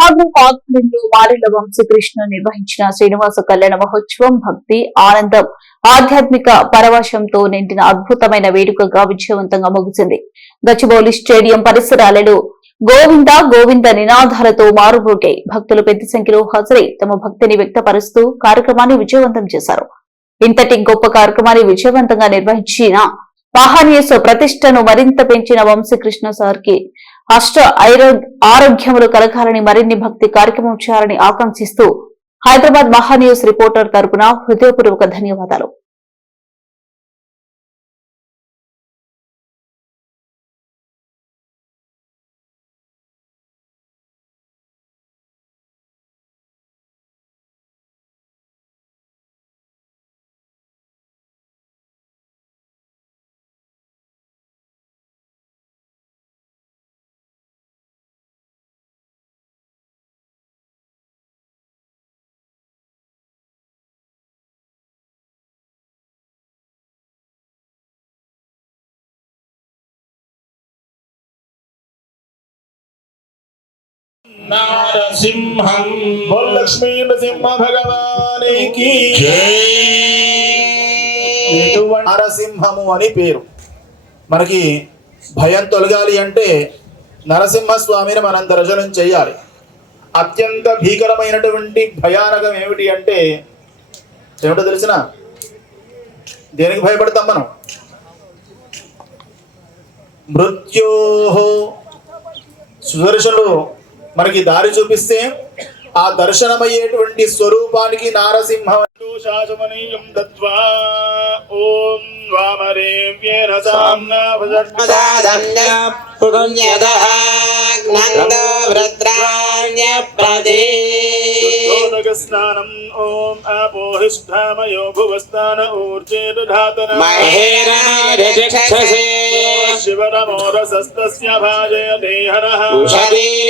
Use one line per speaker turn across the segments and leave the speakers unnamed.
మహాత్మ ఆధ్వర్యంలో మారెళ్ళ వంశకృష్ణ నిర్వహించిన శ్రీనివాస కళ్యాణ మహోత్సవం భక్తి ఆనందం ఆధ్యాత్మిక పరవశంతో నిండిన అద్భుతమైన వేడుకగా విజయవంతంగా ముగిసింది. గచ్చిబౌలి స్టేడియం పరిసరాలలో గోవింద గోవింద నినాదాలతో మారుమోగాయి. భక్తులు పెద్ద సంఖ్యలో హాజరై తమ భక్తిని వ్యక్తపరుస్తూ కార్యక్రమాన్ని విజయవంతం చేశారు. ఇంతటి గొప్ప కార్యక్రమాన్ని విజయవంతంగా నిర్వహించిన మహానీయసు ప్రతిష్టను మరింత పెంచిన వంశకృష్ణ సార్కి అష్ట ఐరో- ఆరోగ్యములు కలగాలని మరిన్ని భక్తి కార్యక్రమం చేయాలని ఆకాంక్షిస్తూ హైదరాబాద్ మహాన్యూస్ రిపోర్టర్ తరపున హృదయపూర్వక ధన్యవాదాలు.
నారసింహం.
బోల్ లక్ష్మీ నరసింహ భగవానికి నరసింహము అని పేరు. మనకి భయం తొలగాలి అంటే నరసింహ స్వామిని మనం దర్శనం చేయాలి. అత్యంత భీకరమైనటువంటి భయానకం ఏమిటి అంటే ఏమిటో తెలిసిన? దేనికి భయపడతాం మనం? మృత్యోహో సుదర్శనుడు మనకి దారి చూపిస్తే ఆ దర్శనమయ్యేటువంటి స్వరూపానికి నారసింహ శాసమనీయం దత్వా ఓం వామరేవ్యేన సామ్నా
దాదమ్య పుణ్యదః జ్ఞందో వృత్రాణ్య ప్రదే
స్నానం ఓం ఆపోహిష్ఠామయో భువస్థాన ఊర్జే ధాతన
మహేరణాదిక్షసే
శివరమోరసస్తస్య భాజయతే హరః
ఉషరీరివ మాతరః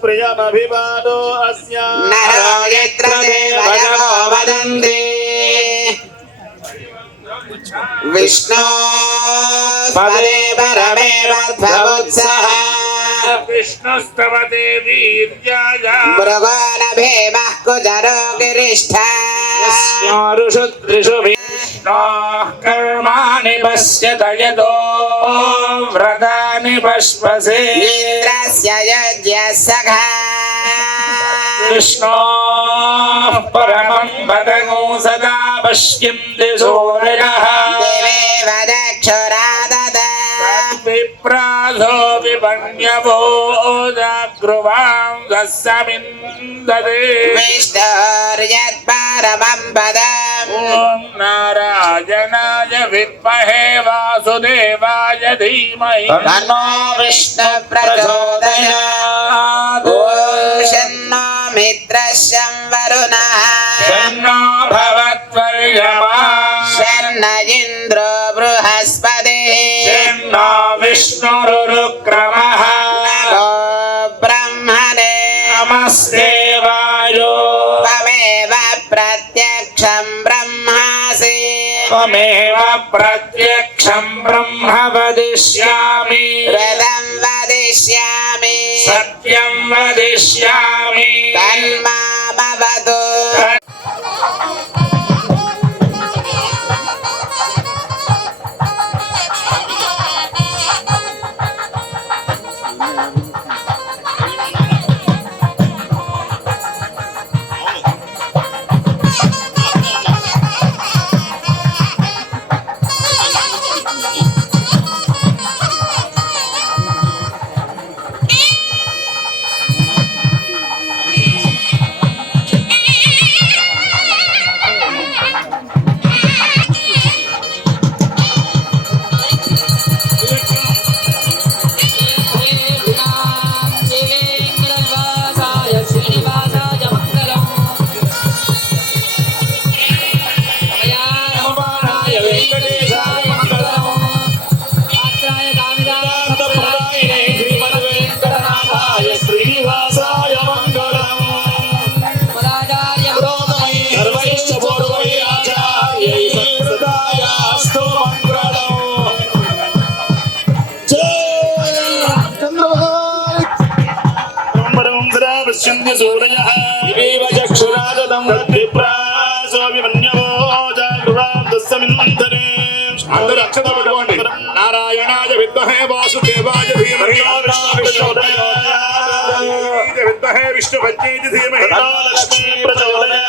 ధోరుగాయో విష్ణోరనాడమధివిష్ణోరధి విష్ణోర్ధ్రువమధి వైష్ణవమధి విష్ణవే త్వా
తదస్య ప్రియమభివాదో అస్య
నరో
विष्णुस्तव देवीर्याय भृगोन भीमः कुजरो
गिरिष्ठा। ऋषुत्रिषु विष्णोः
कर्माणि पश्यत व्रतानि पश्पसे इन्द्रस्य यज्ञः
कृष्णो परमं
भदगो सदा पश्यं दिशोरयः
देवे वदक्षुरादद।
विप्राधो वन्यवोदाग्रुवां दस्समिन्ददे विष्णोर्यत् परमं
पदम् ॐ नारायणाय विद्महे वासुदेवाय धीमहि। तन्नो
विष्णुप्रचोदयात्। शन्नो
मित्रस्यं वरुणः। शन्नो
भवत्वर्यमा शन्न
इन्द्रो बृहस्पतिः।
शन्नो विष्णुरुक्र
త్వమేవ ప్రత్యక్షం
బ్రహ్మ వదిష్యామి
రథం వదిష్యామి
సత్యం వదిష్యామి
సూరయః. ఇవేవ చక్షురాజతం తద్విప్రాసోభిమన్యవో జాగృవాం తస్సమిన్మంతరే అందరూ అక్షత పట్టుకోండి. నారాయణాయ విద్మహే వాసుదేవాయ ధీమహి విష్ణు విష్ణు ధీమహి. లక్ష్మీ ప్రచోదయాత్.